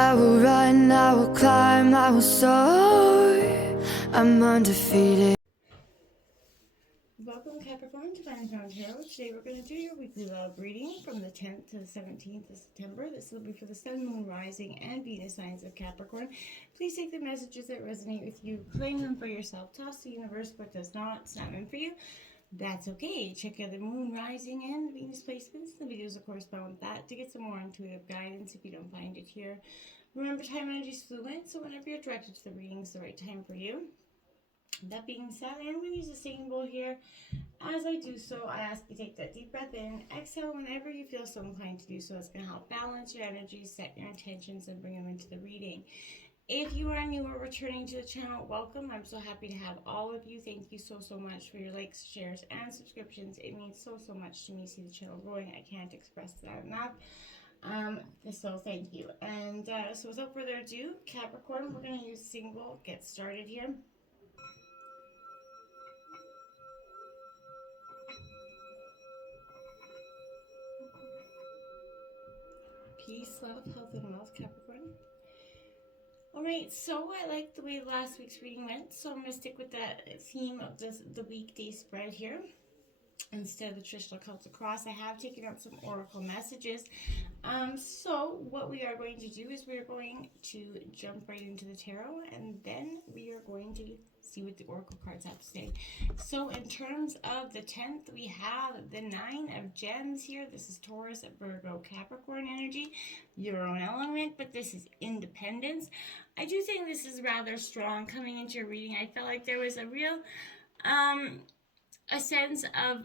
I will run, I will climb, I will soar. I'm undefeated. Welcome Capricorn to Divine Crown Tarot. Today we're going to do your weekly love reading from the 10th to the 17th of September. This will be for the Sun, Moon, Rising, and Venus signs of Capricorn. Please take the messages that resonate with you, claim them for yourself, toss the universe what does not, it's not meant for you. That's okay. Check out the Moon, Rising, and Venus placements, the videos that correspond with that, to get some more intuitive guidance if you don't find it here. Remember, time energy is fluid, so whenever you're directed to the reading, it's the right time for you. That being said, I'm going to use a singing bowl here. As I do so, I ask you to take that deep breath in, exhale whenever you feel so inclined to do so. It's going to help balance your energy, set your intentions, and bring them into the reading. If you are new or returning to the channel, welcome. I'm so happy to have all of you. Thank you so much for your likes, shares, and subscriptions. It means so much to me to see the channel growing. I can't express that enough. So thank you. And so without further ado, Capricorn, we're going to use singing bowl. Get started here. Peace, love, health, and wealth, Capricorn. Alright, so I like the way last week's reading went, so I'm going to stick with that theme of the weekday spread here. Instead of the traditional Celtic cross, I have taken out some oracle messages. So what we are going to do is we are going to jump right into the tarot, and then we are going to see what the oracle cards have to say. So in terms of the 10th, we have the 9 of gems here. This is Taurus, Virgo, Capricorn energy, your own element, but this is independence. I do think this is rather strong coming into your reading. I felt like there was a real a sense of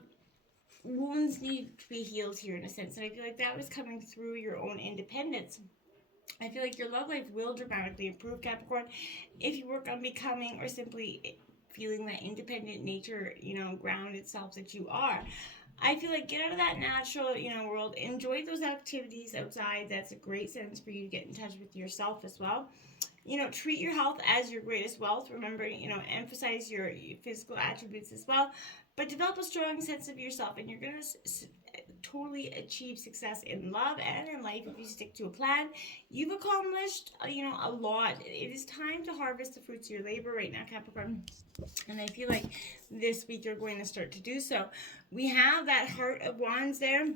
wounds need to be healed here, in a sense, and I feel like that was coming through your own independence. I feel like your love life will dramatically improve, Capricorn, if you work on becoming or simply feeling that independent nature, grounded self that you are. I feel like get out of that natural, world. Enjoy those activities outside. That's a great sense for you to get in touch with yourself as well. Treat your health as your greatest wealth. Remember, emphasize your physical attributes as well. But develop a strong sense of yourself, and you're going to totally achieve success in love and in life if you stick to a plan. You've accomplished, a lot. It is time to harvest the fruits of your labor right now, Capricorn. And I feel like this week you're going to start to do so. We have that Heart of Wands there.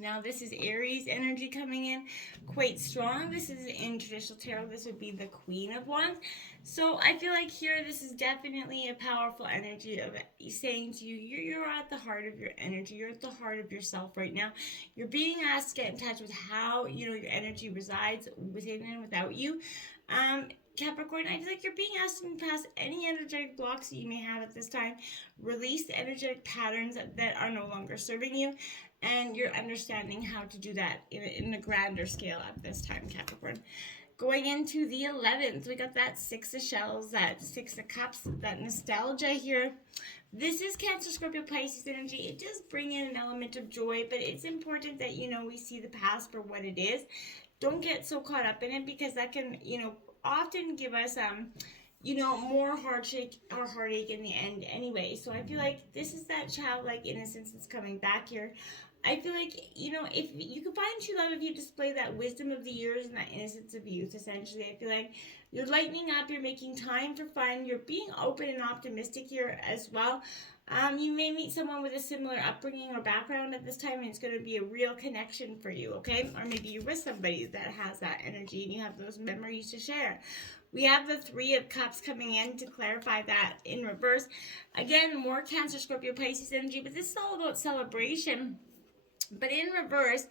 Now this is Aries energy coming in quite strong. This is in traditional tarot. This would be the Queen of Wands. So I feel like here this is definitely a powerful energy of saying to you, you're at the heart of your energy. You're at the heart of yourself right now. You're being asked to get in touch with how your energy resides within and without you. Capricorn, I feel like you're being asked to pass any energetic blocks that you may have at this time. Release the energetic patterns that are no longer serving you. And you're understanding how to do that in a grander scale at this time, Capricorn. Going into the 11th, we got that 6 of shells, that 6 of cups, that nostalgia here. This is Cancer, Scorpio, Pisces energy. It does bring in an element of joy, but it's important that, we see the past for what it is. Don't get so caught up in it, because that can, often give us, more heartache in the end anyway. So I feel like this is that childlike innocence that's coming back here. I feel like, if you can find true love if you display that wisdom of the years and that innocence of youth, essentially. I feel like you're lightening up, you're making time for fun, you're being open and optimistic here as well. You may meet someone with a similar upbringing or background at this time, and it's going to be a real connection for you, okay? Or maybe you're with somebody that has that energy and you have those memories to share. We have the 3 of Cups coming in to clarify that in reverse. Again, more Cancer, Scorpio, Pisces energy, but this is all about celebration. But in reverse,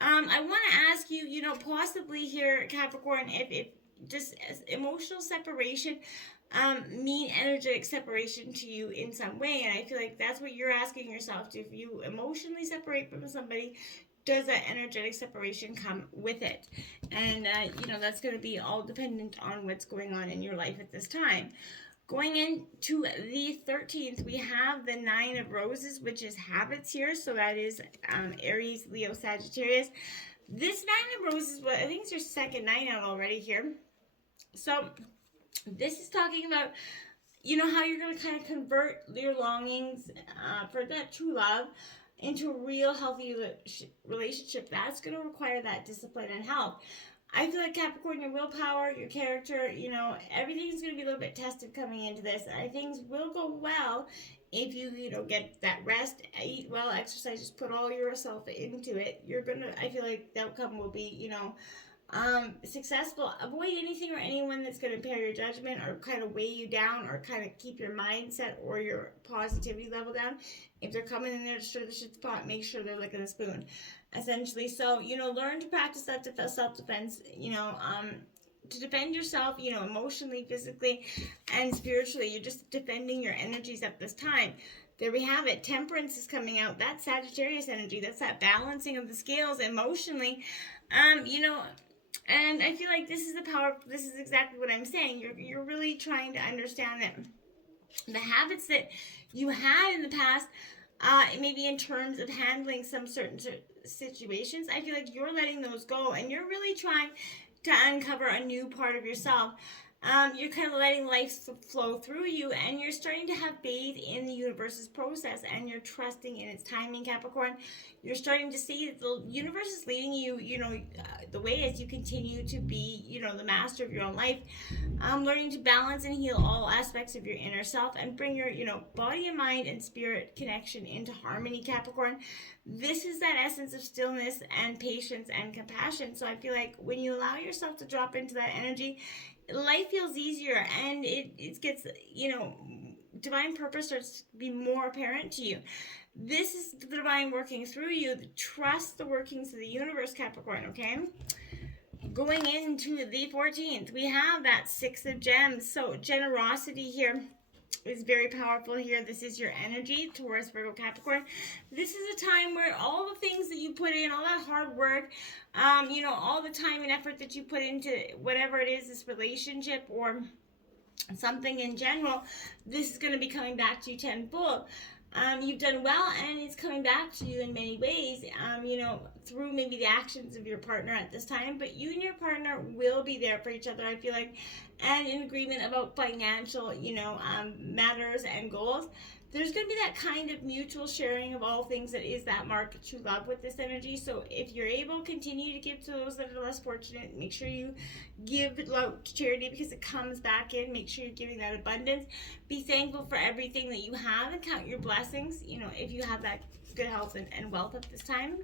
I want to ask you, possibly here, Capricorn, if just emotional separation mean energetic separation to you in some way. And I feel like that's what you're asking yourself. If you emotionally separate from somebody, does that energetic separation come with it? And, that's going to be all dependent on what's going on in your life at this time. Going into the 13th, we have the 9 of Roses, which is habits here. So that is Aries, Leo, Sagittarius. This 9 of Roses, I think it's your second 9 out already here. So this is talking about, how you're going to kind of convert your longings for that true love into a real healthy relationship. That's going to require that discipline and health. I feel like Capricorn, your willpower, your character, everything's going to be a little bit tested coming into this. Things will go well if you, get that rest, eat well, exercise, just put all yourself into it. I feel like the outcome will be, successful. Avoid anything or anyone that's going to impair your judgment or kind of weigh you down or kind of keep your mindset or your positivity level down. If they're coming in there to stir the shit pot, make sure they're licking a spoon, essentially. So, learn to practice that self-defense, to defend yourself, emotionally, physically, and spiritually. You're just defending your energies at this time. There we have it. Temperance is coming out. That's Sagittarius energy. That's that balancing of the scales emotionally. And I feel like this is the power. This is exactly what I'm saying. You're really trying to understand that the habits that you had in the past, maybe in terms of handling some certain situations, I feel like you're letting those go, and you're really trying to uncover a new part of yourself. You're kind of letting life flow through you, and you're starting to have faith in the universe's process, and you're trusting in its timing, Capricorn. You're starting to see that the universe is leading you, the way as you continue to be, the master of your own life. Learning to balance and heal all aspects of your inner self and bring your, body and mind and spirit connection into harmony, Capricorn. This is that essence of stillness and patience and compassion. So I feel like when you allow yourself to drop into that energy, life feels easier, and it gets, divine purpose starts to be more apparent to you. This is the divine working through you. Trust the workings of the universe, Capricorn, okay? Going into the 14th, we have that Six of Gems. So generosity here is very powerful here. This is your energy, Taurus, Virgo, Capricorn. This is a time where all the things that you put in, all that hard work, all the time and effort that you put into whatever it is, this relationship or something in general, this is going to be coming back to you tenfold. You've done well, and it's coming back to you in many ways, through maybe the actions of your partner at this time, but you and your partner will be there for each other, I feel like, and in agreement about financial, matters and goals. There's going to be that kind of mutual sharing of all things that is that mark of true love with this energy. So if you're able, continue to give to those that are less fortunate. Make sure you give love to charity because it comes back in. Make sure you're giving that abundance. Be thankful for everything that you have and count your blessings, if you have that good health and wealth at this time.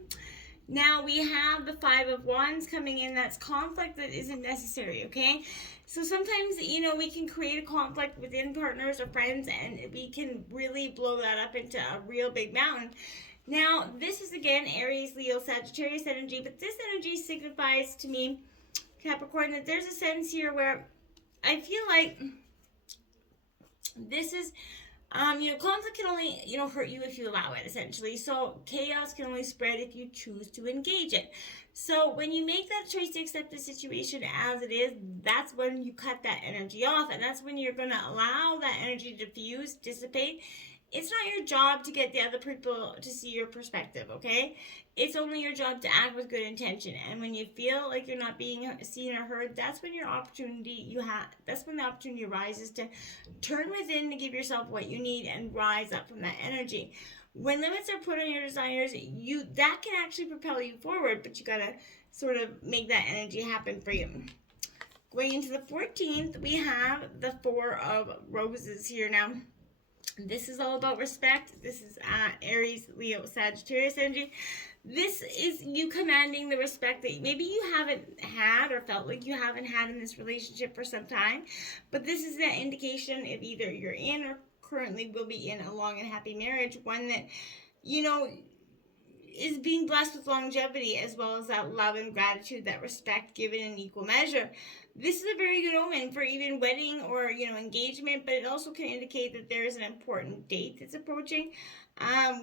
Now we have the Five of Wands coming in. That's conflict that isn't necessary, okay? So sometimes, we can create a conflict within partners or friends, and we can really blow that up into a real big mountain. Now, this is, again, Aries, Leo, Sagittarius energy, but this energy signifies to me, Capricorn, that there's a sense here where I feel like this is... conflict can only, hurt you if you allow it, essentially. So chaos can only spread if you choose to engage it. So when you make that choice to accept the situation as it is, that's when you cut that energy off. And that's when you're going to allow that energy to diffuse, dissipate. It's not your job to get the other people to see your perspective, okay? It's only your job to act with good intention. And when you feel like you're not being seen or heard, that's when that's when the opportunity arises to turn within to give yourself what you need and rise up from that energy. When limits are put on your desires, that can actually propel you forward, but you gotta sort of make that energy happen for you. Going into the 14th, we have the Four of Roses here now. This is all about respect. This is Aries, Leo, Sagittarius energy. This is you commanding the respect that maybe you haven't had or felt like you haven't had in this relationship for some time. But this is the indication of either you're in or currently will be in a long and happy marriage. One that, is being blessed with longevity, as well as that love and gratitude, that respect given in equal measure. This is a very good omen for even wedding or, engagement, but it also can indicate that there is an important date that's approaching.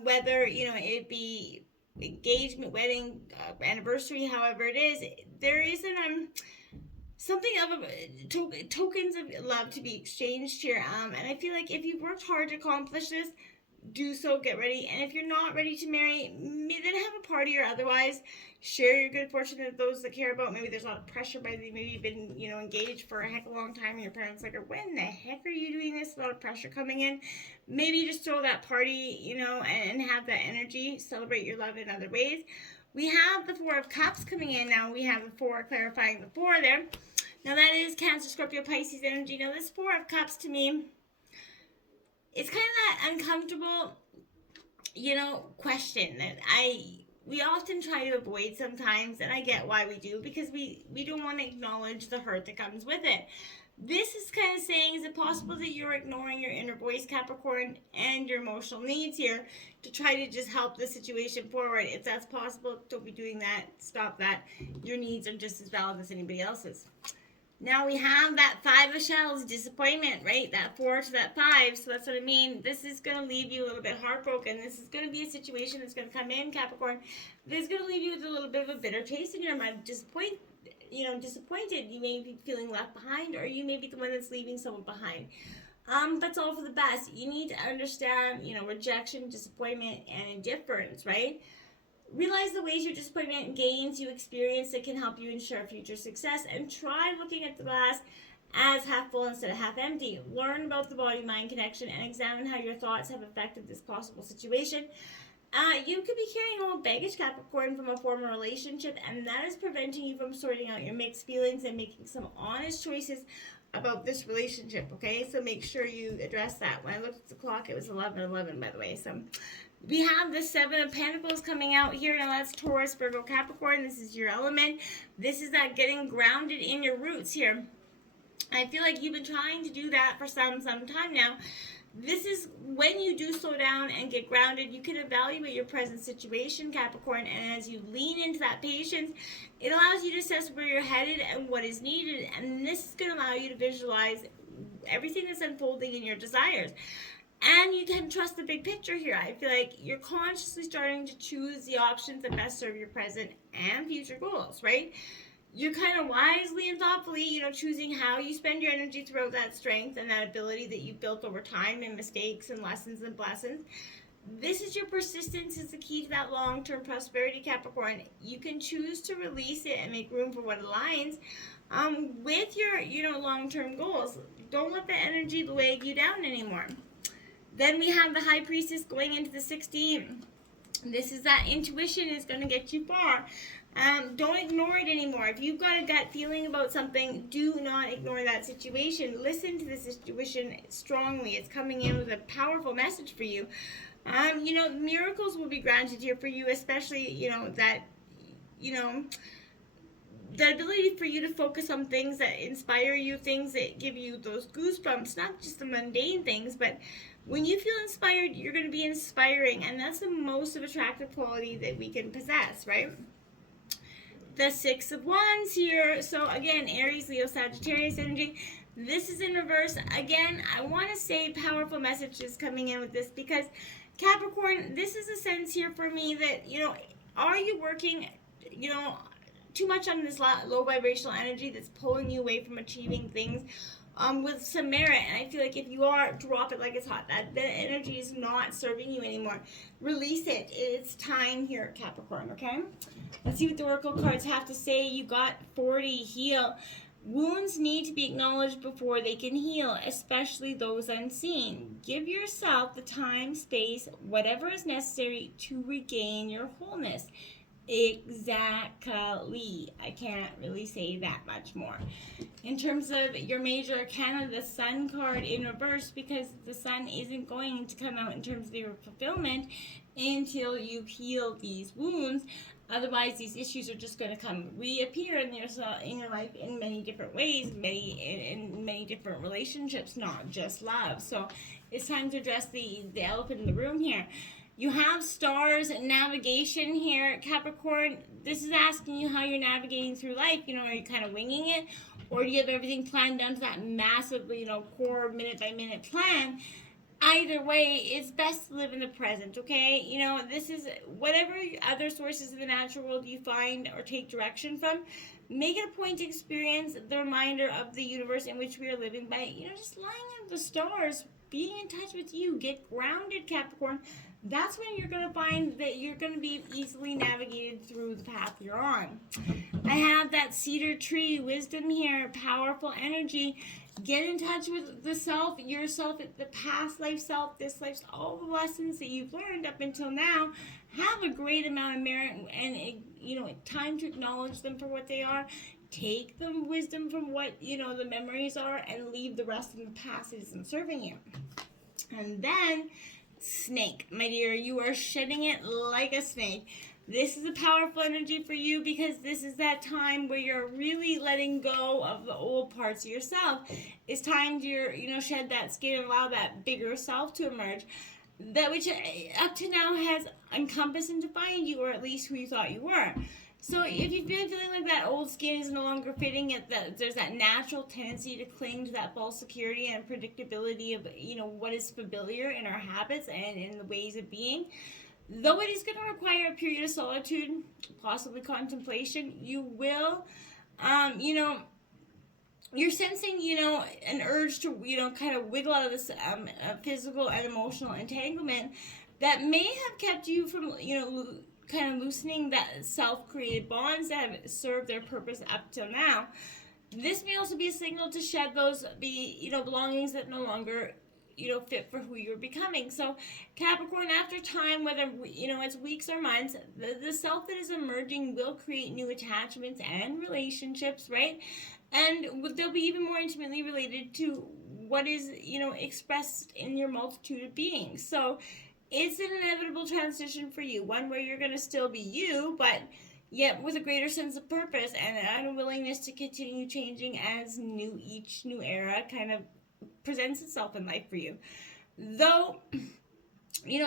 Whether, it be engagement, wedding, anniversary, however it is, there is something of tokens of love to be exchanged here. And I feel like if you've worked hard to accomplish this, do so, get ready. And if you're not ready to marry, then have a party or otherwise. Share your good fortune with those that care about. Maybe there's a lot of pressure maybe you've been, engaged for a heck of a long time, and your parents like, when the heck are you doing this? A lot of pressure coming in. Maybe just throw that party, and have that energy. Celebrate your love in other ways. We have the Four of Cups coming in now. We have the Four clarifying the Four there. Now that is Cancer, Scorpio, Pisces energy. Now this Four of Cups to me, it's kind of that uncomfortable, question that we often try to avoid sometimes, and I get why we do, because we don't want to acknowledge the hurt that comes with it. This is kind of saying, is it possible that you're ignoring your inner voice, Capricorn, and your emotional needs here to try to just help the situation forward? If that's possible, don't be doing that. Stop that. Your needs are just as valid as anybody else's. Now we have that Five of Shells, disappointment, right? That 4 to that 5. So that's what I mean. This is going to leave you a little bit heartbroken. This is going to be a situation that's going to come in, Capricorn. This is going to leave you with a little bit of a bitter taste in your mouth. Disappointed. You may be feeling left behind, or you may be the one that's leaving someone behind. That's all for the best. You need to understand, rejection, disappointment, and indifference, right? Realize the ways your disappointment gains you experience that can help you ensure future success, and try looking at the glass as half full instead of half empty. Learn about the body-mind connection and examine how your thoughts have affected this possible situation. You could be carrying old baggage, Capricorn, from a former relationship, and that is preventing you from sorting out your mixed feelings and making some honest choices about this relationship, okay? So make sure you address that. When I looked at the clock, it was 11:11, by the way. So we have the Seven of Pentacles coming out here. Now that's Taurus, Virgo, Capricorn. This is your element. This is that getting grounded in your roots here. I feel like you've been trying to do that for some time now. This is when you do slow down and get grounded, you can evaluate your present situation, Capricorn, and as you lean into that patience, it allows you to assess where you're headed and what is needed, and this is going to allow you to visualize everything that's unfolding in your desires. And you can trust the big picture here. I feel like you're consciously starting to choose the options that best serve your present and future goals, right? You're kind of wisely and thoughtfully, choosing how you spend your energy throughout that strength and that ability that you've built over time and mistakes and lessons and blessings. This is your persistence is the key to that long-term prosperity, Capricorn. You can choose to release it and make room for what aligns with your, long-term goals. Don't let that energy weigh you down anymore. Then we have the High Priestess going into the 16. This is that intuition is going to get you far. Don't ignore it anymore. If you've got a gut feeling about something, do not ignore that situation. Listen to the situation strongly. It's coming in with a powerful message for you. Miracles will be granted here for you, especially, the ability for you to focus on things that inspire you, things that give you those goosebumps, not just the mundane things, but when you feel inspired, you're going to be inspiring, and that's the most of attractive quality that we can possess, right? The Six of Wands here. So again, Aries, Leo, Sagittarius energy. This is in reverse. Again, I want to say powerful messages coming in with this, because Capricorn, this is a sense here for me that, are you working, too much on this low vibrational energy that's pulling you away from achieving things with some merit? And I feel like if you are, drop it like it's hot. That energy is not serving you anymore. Release it. It's time here, Capricorn, okay? Let's see what the Oracle cards have to say. You got 40, heal. Wounds need to be acknowledged before they can heal, especially those unseen. Give yourself the time, space, whatever is necessary to regain your wholeness. Exactly. I can't really say that much more. In terms of your major arcana, the Sun card in reverse, because the Sun isn't going to come out in terms of your fulfillment until you heal these wounds. Otherwise, these issues are just going to reappear in your life in many different ways, in many different relationships, not just love. So it's time to address the elephant in the room here. You have stars and navigation here, Capricorn. This is asking you how you're navigating through life. Are you kind of winging it? Or do you have everything planned down to that massive, core minute-by-minute plan? Either way, it's best to live in the present, okay? This is whatever other sources of the natural world you find or take direction from. Make it a point to experience the reminder of the universe in which we are living by, just lying under the stars, being in touch with you. Get grounded, Capricorn. That's when you're going to find that you're going to be easily navigated through the path you're on. I have that cedar tree wisdom here, powerful energy. Get in touch with the self, yourself, the past life self, this life, all the lessons that you've learned up until now. have a great amount of merit and time to acknowledge them for what they are. Take the wisdom from what the memories are, and leave the rest in the past that isn't serving you. And then snake, my dear, you are shedding it like a snake. This is a powerful energy for you, because this is that time where you're really letting go of the old parts of yourself. It's time to shed that skin and allow that bigger self to emerge, that which up to now has encompassed and defined you, or at least who you thought you were. So if you've been feeling like that old skin is no longer fitting, there's that natural tendency to cling to that false security and predictability of what is familiar in our habits and in the ways of being. Though it is going to require a period of solitude, possibly contemplation, you will, you're sensing, an urge to, kind of wiggle out of this physical and emotional entanglement that may have kept you from, kind of loosening that self-created bonds that have served their purpose up till now. This may also be a signal to shed those belongings that no longer fit for who you're becoming. So Capricorn, after time, whether it's weeks or months, the self that is emerging will create new attachments and relationships, right? And they'll be even more intimately related to what is expressed in your multitude of beings. So it's an inevitable transition for you, one where you're going to still be you, but yet with a greater sense of purpose and a willingness to continue changing as each new era kind of presents itself in life for you. Though,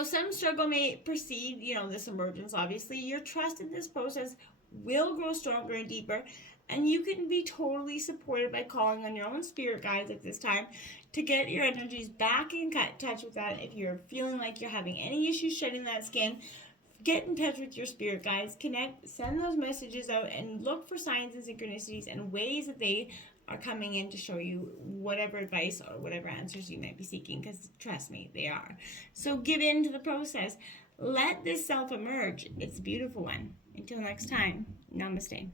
some struggle may precede, this emergence, obviously, your trust in this process will grow stronger and deeper, and you can be totally supported by calling on your own spirit guides at this time to get your energies back in touch with that. If you're feeling like you're having any issues shedding that skin, get in touch with your spirit guides, connect, send those messages out, and look for signs and synchronicities and ways that they are coming in to show you whatever advice or whatever answers you might be seeking, because trust me, they are. So give in to the process. Let this self emerge. It's a beautiful one. Until next time, namaste.